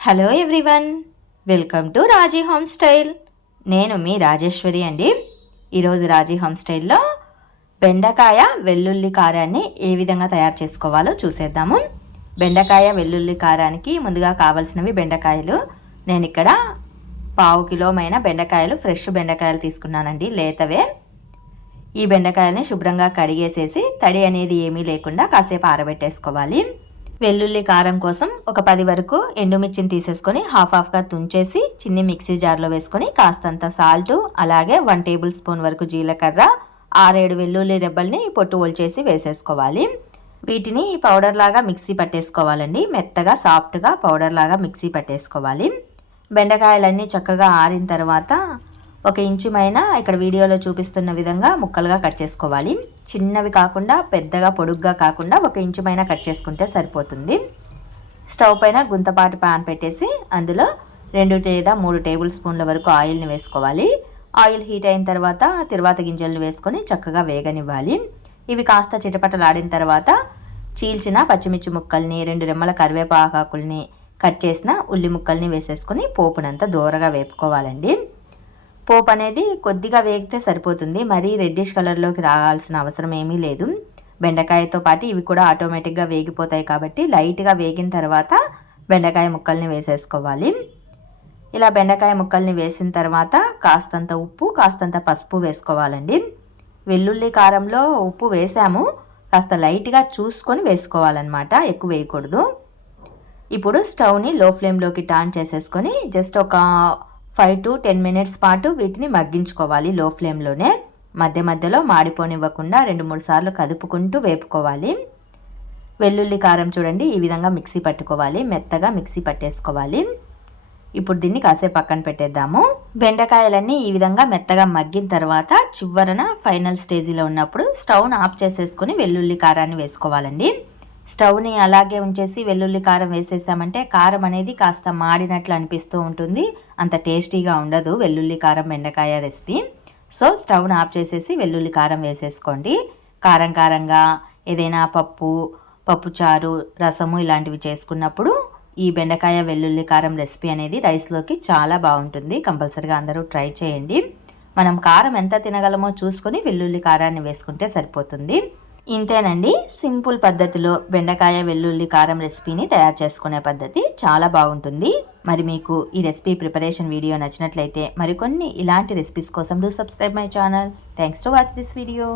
Hello everyone, welcome to Raji home style. నేను మీ రాజేశ్వరి అండి. ఈరోజు రాజీ హోమ్ స్టైల్లో బెండకాయ వెల్లుల్లి కారాన్ని ఏ విధంగా తయారు చేసుకోవాలో చూసేద్దాము. బెండకాయ వెల్లుల్లి కారానికి ముందుగా కావాల్సినవి బెండకాయలు. నేను ఇక్కడ 1/2 కిలోమైన బెండకాయలు, ఫ్రెష్ బెండకాయలు తీసుకున్నానండి, లేతవే. ఈ బెండకాయలని శుభ్రంగా కడిగేసేసి తడి అనేది ఏమీ లేకుండా కాసేపు ఆరబెట్టేసుకోవాలి. వెల్లుల్లి కారం కోసం ఒక 10 వరకు ఎండుమిర్చిని తీసేసుకొని హాఫ్గా తుంచేసి చిన్ని మిక్సీ జార్లో వేసుకొని కాస్తంత సాల్ట్, అలాగే 1 టేబుల్ స్పూన్ వరకు జీలకర్ర, 6-7 వెల్లుల్లి రెబ్బల్ని పొట్టు ఒలిచేసి వేసేసుకోవాలి. వీటిని పౌడర్ లాగా మిక్సీ పట్టేసుకోవాలండి. మెత్తగా సాఫ్ట్గా పౌడర్ లాగా మిక్సీ పట్టేసుకోవాలి. బెండకాయలన్నీ చక్కగా ఆరిన తర్వాత 1 ఇంచు మైన ఇక్కడ వీడియోలో చూపిస్తున్న విధంగా ముక్కలుగా కట్ చేసుకోవాలి. చిన్నవి కాకుండా పెద్దగా పొడుగ్గా కాకుండా 1 ఇంచు మైన కట్ చేసుకుంటే సరిపోతుంది. స్టవ్ పైన గుంతపాటి పాన్ పెట్టేసి అందులో 2 లేదా 3 టేబుల్ స్పూన్ల వరకు ఆయిల్ని వేసుకోవాలి. ఆయిల్ హీట్ అయిన తర్వాత తిరువాత గింజలను వేసుకొని చక్కగా వేగనివ్వాలి. ఇవి కాస్త చిటపటలాడిన తర్వాత చీల్చిన పచ్చిమిర్చి ముక్కల్ని, 2 రెమ్మల కరివేపాకుల్ని, కట్ చేసిన ఉల్లి ముక్కల్ని వేసేసుకొని పోపునంతా దూరగా వేపుకోవాలండి. పోపు అనేది కొద్దిగా వేగితే సరిపోతుంది, మరీ రెడ్డిష్ కలర్లోకి రావాల్సిన అవసరం ఏమీ లేదు. బెండకాయతో పాటు ఇవి కూడా ఆటోమేటిక్గా వేగిపోతాయి కాబట్టి లైట్గా వేగిన తర్వాత బెండకాయ ముక్కల్ని వేసేసుకోవాలి. ఇలా బెండకాయ ముక్కల్ని వేసిన తర్వాత కాస్తంత ఉప్పు, కాస్తంత పసుపు వేసుకోవాలండి. వెల్లుల్లి కారంలో ఉప్పు వేసాము, కాస్త లైట్గా చూసుకొని వేసుకోవాలన్నమాట, ఎక్కువ వేయకూడదు. ఇప్పుడు స్టవ్ని లో ఫ్లేమ్లోకి టర్న్ చేసేసుకొని జస్ట్ ఒక 5 to 10 మినిట్స్ పాటు వీటిని మగ్గించుకోవాలి లో ఫ్లేమ్లోనే. మధ్య మధ్యలో మాడిపోనివ్వకుండా 2-3 సార్లు కదుపుకుంటూ వేపుకోవాలి. వెల్లుల్లి కారం చూడండి, ఈ విధంగా మిక్సీ పట్టుకోవాలి, మెత్తగా మిక్సీ పట్టేసుకోవాలి. ఇప్పుడు దీన్ని కాసేపు పక్కన పెట్టేద్దాము. బెండకాయలన్నీ ఈ విధంగా మెత్తగా మగ్గిన తర్వాత చివరన ఫైనల్ స్టేజ్లో ఉన్నప్పుడు స్టవ్ను ఆఫ్ చేసేసుకొని వెల్లుల్లి కారాన్ని వేసుకోవాలండి. స్టవ్ని అలాగే ఉంచేసి వెల్లుల్లి కారం వేసేసామంటే కారం అనేది కాస్త మాడినట్లు అనిపిస్తూ ఉంటుంది, అంత టేస్టీగా ఉండదు వెల్లుల్లి కారం బెండకాయ రెసిపీ. సో స్టవ్ని ఆఫ్ చేసేసి వెల్లుల్లి కారం వేసేసుకోండి. కారం కారంగా ఏదైనా పప్పుచారు, రసము ఇలాంటివి చేసుకున్నప్పుడు ఈ బెండకాయ వెల్లుల్లి కారం రెసిపీ అనేది రైస్లోకి చాలా బాగుంటుంది. కంపల్సరీగా అందరూ ట్రై చేయండి. మనం కారం ఎంత తినగలమో చూసుకొని వెల్లుల్లి కారాన్ని వేసుకుంటే సరిపోతుంది. ఇంతేనండి, సింపుల్ పద్ధతిలో బెండకాయ వెల్లుల్లి కారం రెసిపీని తయారు చేసుకునే పద్ధతి చాలా బాగుంటుంది. మరి మీకు ఈ రెసిపీ ప్రిపరేషన్ వీడియో నచ్చినట్లయితే మరికొన్ని ఇలాంటి రెసిపీస్ కోసం do subscribe my channel. Thanks to watch this video.